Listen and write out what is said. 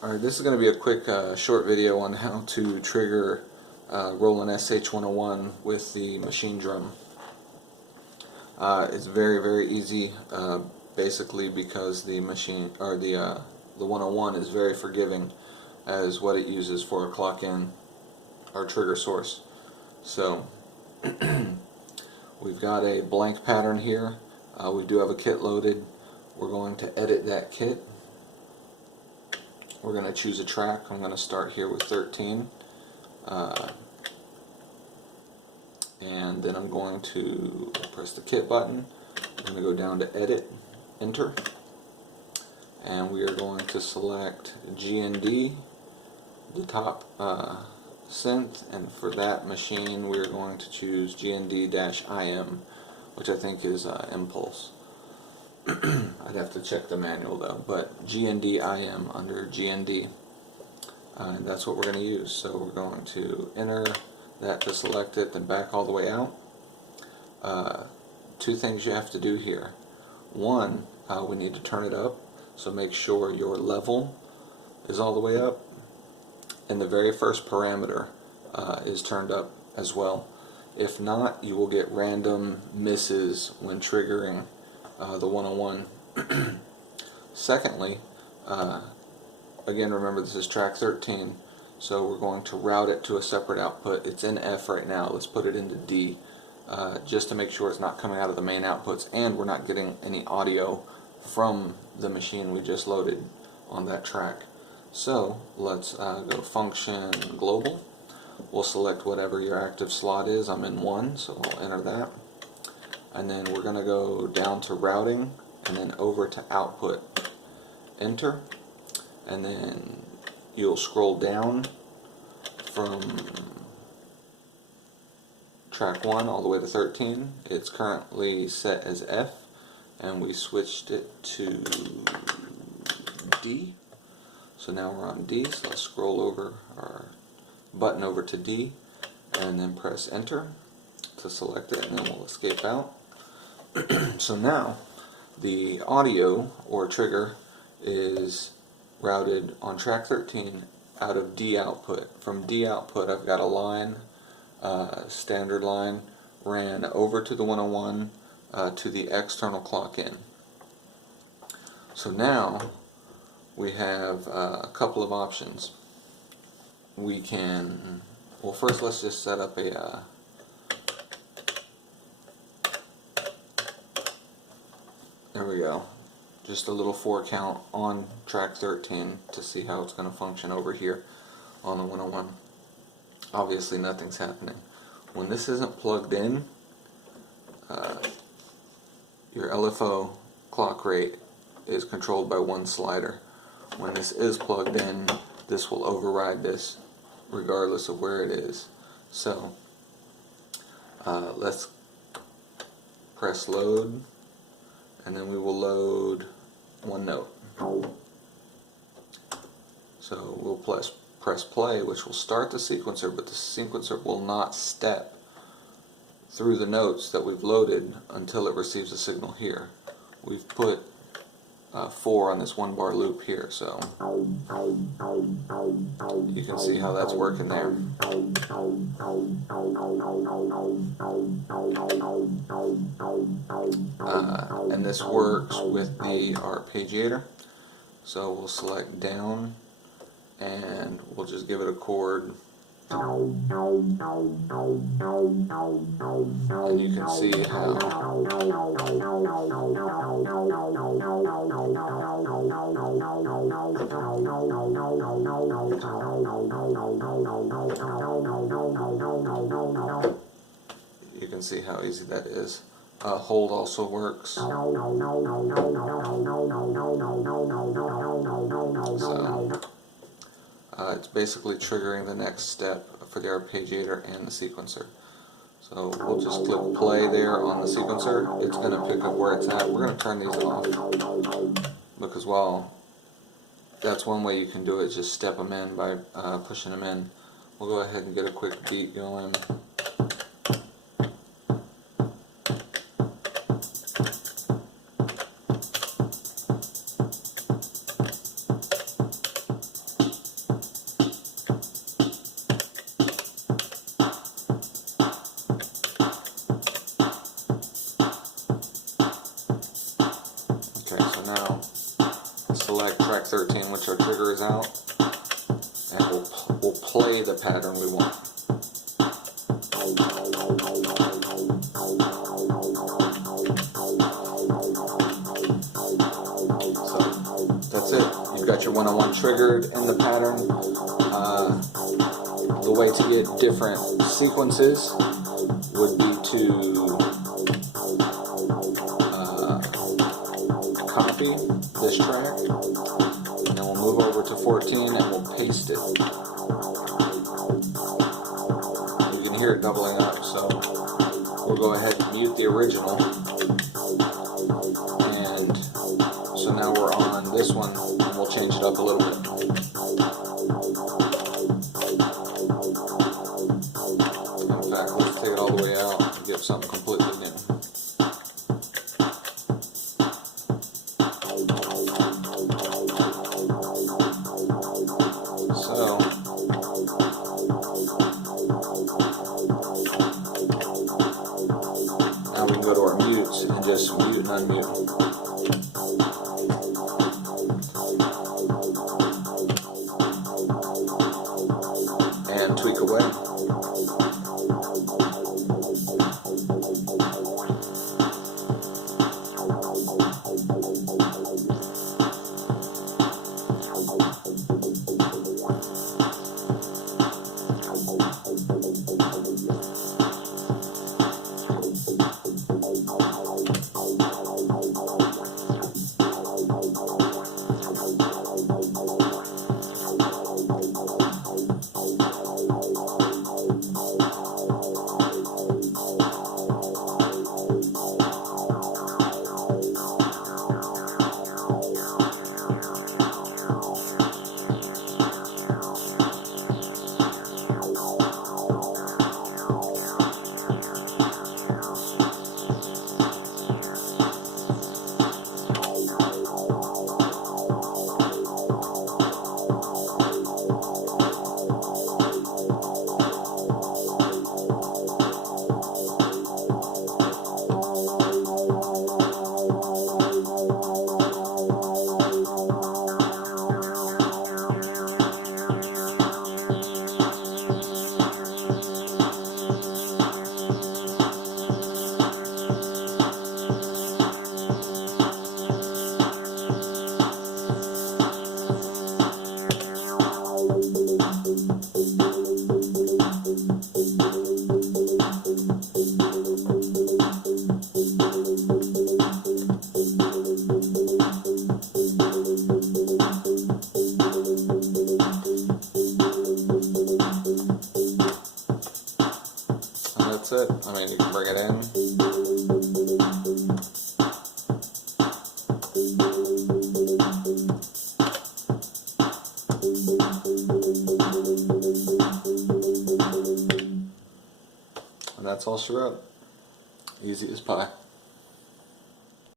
Alright, this is going to be a quick short video on how to trigger Roland sh-101 with the machine drum. It's very easy, basically because the machine or the 101 is very forgiving as what it uses for a clock in our trigger source. So we've got a blank pattern here. We do have a kit loaded. We're going to edit that kit. We're going to choose a track. I'm going to start here with 13. And then I'm going to press the kit button. I'm going to go down to edit, enter. And we are going to select G and D, the top synth, and for that machine we are going to choose GND-IM, which I think is impulse. I'd have to check the manual though, but GND-IM under GND, and that's what we're going to use. So we're going to enter that to select it, then back all the way out. Two things you have to do here. One, we need to turn it up, so make sure your level is all the way up, and the very first parameter is turned up as well. If not, you will get random misses when triggering the 101. Secondly, again, remember this is track 13, so we're going to route it to a separate output. It's in F right now. Let's put it into D, just to make sure it's not coming out of the main outputs and we're not getting any audio from the machine we just loaded on that track. So let's go function global. We'll select whatever your active slot is. I'm in 1, so I'll enter that. And then we're going to go down to routing and then over to output. Enter. And then you'll scroll down from track 1 all the way to 13. It's currently set as F, and we switched it to D. So now we're on D, so let's scroll over our button over to D and then press enter to select it, and then we'll escape out. So now the audio or trigger is routed on track 13 out of D output. From D output I've got a line, standard line, ran over to the 101 to the external clock in. So now we have a couple of options. We can, well, first let's just set up a there we go, just a little 4 count on track 13 to see how it's going to function over here on the 101. Obviously nothing's happening. When this isn't plugged in, your LFO clock rate is controlled by one slider. When this is plugged in, this will override this regardless of where it is. So let's press load, and then we will load one note. So we'll press play, which will start the sequencer, but the sequencer will not step through the notes that we've loaded until it receives a signal here. We've put 4 on this 1 bar loop here, so you can see how that's working there. And this works with the arpeggiator. So we'll select down and we'll just give it a chord. And you can see how easy that is. Hold also works. So, it's basically triggering the next step for the arpeggiator and the sequencer. So we'll just click play there on the sequencer. It's going to pick up where it's at. We're going to turn these off because, well, that's one way you can do it, just step them in by pushing them in. We'll go ahead and get a quick beat going. select track 13, which our trigger is out, and we'll play the pattern we want. So that's it. You've got your 101 triggered in the pattern. The way to get different sequences would be to copy this track, and then we'll move over to 14 and we'll paste it. You can hear it doubling up, so we'll go ahead and mute the original. And so now we're on this one, and we'll change it up a little bit. In fact, let's take it all the way out and get something completely new. So, now we can go to our mutes and just mute and unmute. And tweak away. That's it. I mean, you can bring it in. And that's all she wrote. Easy as pie.